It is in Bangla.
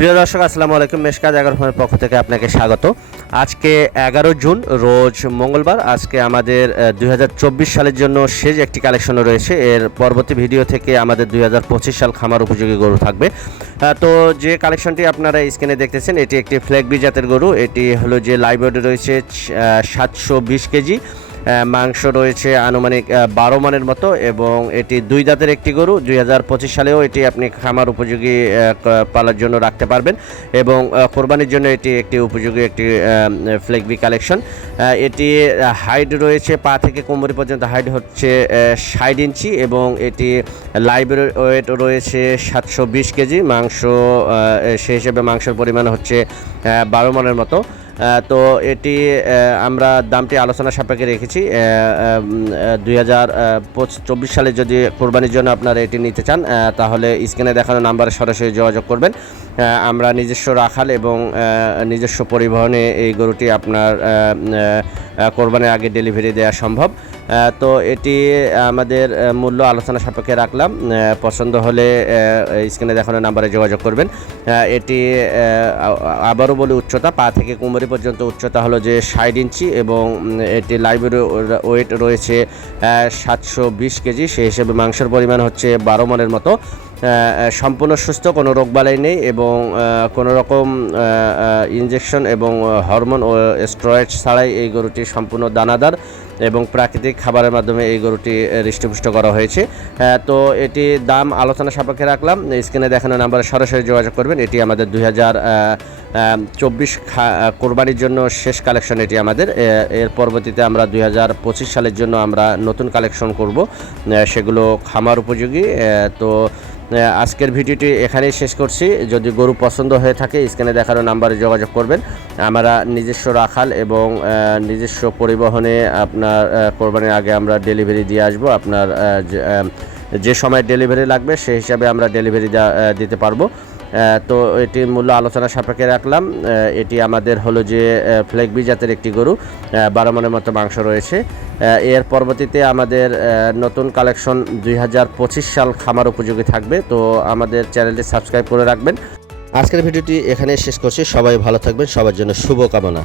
প্রিয় দর্শক, আসসালামু আলাইকুম। মেশকাজ এগারো ফোনের পক্ষ থেকে আপনাকে স্বাগত। আজকে এগারো জুন, রোজ মঙ্গলবার। আজকে আমাদের দুই হাজার চব্বিশ সালের জন্য শেষ একটি কালেকশনও রয়েছে। এর পরবর্তী ভিডিও থেকে আমাদের দুই হাজার পঁচিশ সাল খামার উপযোগী গরু থাকবে। তো যে কালেকশনটি আপনারা স্ক্রিনে দেখতেছেন, এটি একটি ফ্ল্যাগবি জাতের গরু। এটি হলো যে লাইব্রেরি রয়েছে সাতশো বিশ কেজি। মাংস রয়েছে আনুমানিক বারো মানের মতো এবং এটি দুই দাঁতের একটি গরু। দুই হাজার পঁচিশ সালেও এটি আপনি খামার উপযোগী পালার জন্য রাখতে পারবেন এবং কোরবানির জন্য এটি একটি উপযোগী একটি ফ্লেগবি কালেকশন এটি হাইট রয়েছে পা থেকে কোমরি পর্যন্ত, হাইট হচ্ছে ষাট ইঞ্চি এবং এটি লাইব্রেরি ওয়েট রয়েছে সাতশো বিশ কেজি। মাংস সেই হিসেবে মাংসের পরিমাণ হচ্ছে বারো মনের মতো। তো এটি আমরা দামটি আলোচনা সাপেক্ষে রেখেছি। দুই হাজার চব্বিশ সালে যদি কোরবানির জন্য আপনারা এটি নিতে চান তাহলে স্ক্রিনে দেখানো নাম্বারে সরাসরি যোগাযোগ করবেন। আমরা নিজস্ব রাখাল এবং নিজস্ব পরিবহনে এই গরুটি আপনার কোরবানির আগে ডেলিভারি দেওয়া সম্ভব। তো এটি আমাদের মূল্য আলোচনা সাপেক্ষে রাখলাম। পছন্দ হলে স্ক্রিনে দেখানো নাম্বারে যোগাযোগ করবেন। এটি আবারও বলি উচ্চতা, পা থেকে কোমরি পর্যন্ত উচ্চতা হলো যে ষাট ইঞ্চি এবং এটি লাইব্রেরি ওয়েট রয়েছে সাতশো বিশ কেজি। সেই হিসেবে মাংসের পরিমাণ হচ্ছে বারো মনের মতো। সম্পূর্ণ সুস্থ, কোনো রোগবালাই নেই এবং কোনো রকম ইঞ্জেকশন এবং হরমোন ও স্টেরয়েড ছাড়াই এই গরুটি সম্পূর্ণ দানাদার। এবং প্রাকৃতিক খাবারের মাধ্যমে এই গরুটি হৃষ্টপুষ্ট করা হয়েছে। তো এটি দাম আলোচনা সাপেক্ষে রাখলাম। স্ক্রিনে দেখানো নাম্বারে সরাসরি যোগাযোগ করবেন। এটি আমাদের দুই হাজার চব্বিশ কোরবানির জন্য শেষ কালেকশন এটি আমাদের। এর পরবর্তীতে আমরা দুই হাজার পঁচিশ সালের জন্য আমরা নতুন কালেকশন করব। সেগুলো খামার উপযোগী। তো আজকের ভিডিওটি এখানেই শেষ করছি। যদি গরু পছন্দ হয়ে থাকে স্ক্যানে দেখানো নাম্বারে যোগাযোগ করবেন। আমরা নিজস্ব রাখাল এবং নিজস্ব পরিবহনে আপনার কোরবানির আগে আমরা ডেলিভারি দিয়ে আসব। আপনার যে- সময় ডেলিভারি লাগবে, সেই হিসাবে আমরা ডেলিভারি দিতে পারব। তো এটি মূল্য আলোচনা সাপেক্ষে রাখলাম। এটি আমাদের হলো যে ফ্লেগবি জাতের একটি গরু। বারো মনের মতো মাংস রয়েছে। এর পরবর্তীতে আমাদের নতুন কালেকশন দুই হাজার পঁচিশ সাল খামার উপযোগী থাকবে। তো আমাদের চ্যানেলটি সাবস্ক্রাইব করে রাখবেন। আজকের ভিডিওটি এখানে শেষ করছি। সবাই ভালো থাকবেন। সবার জন্য শুভকামনা।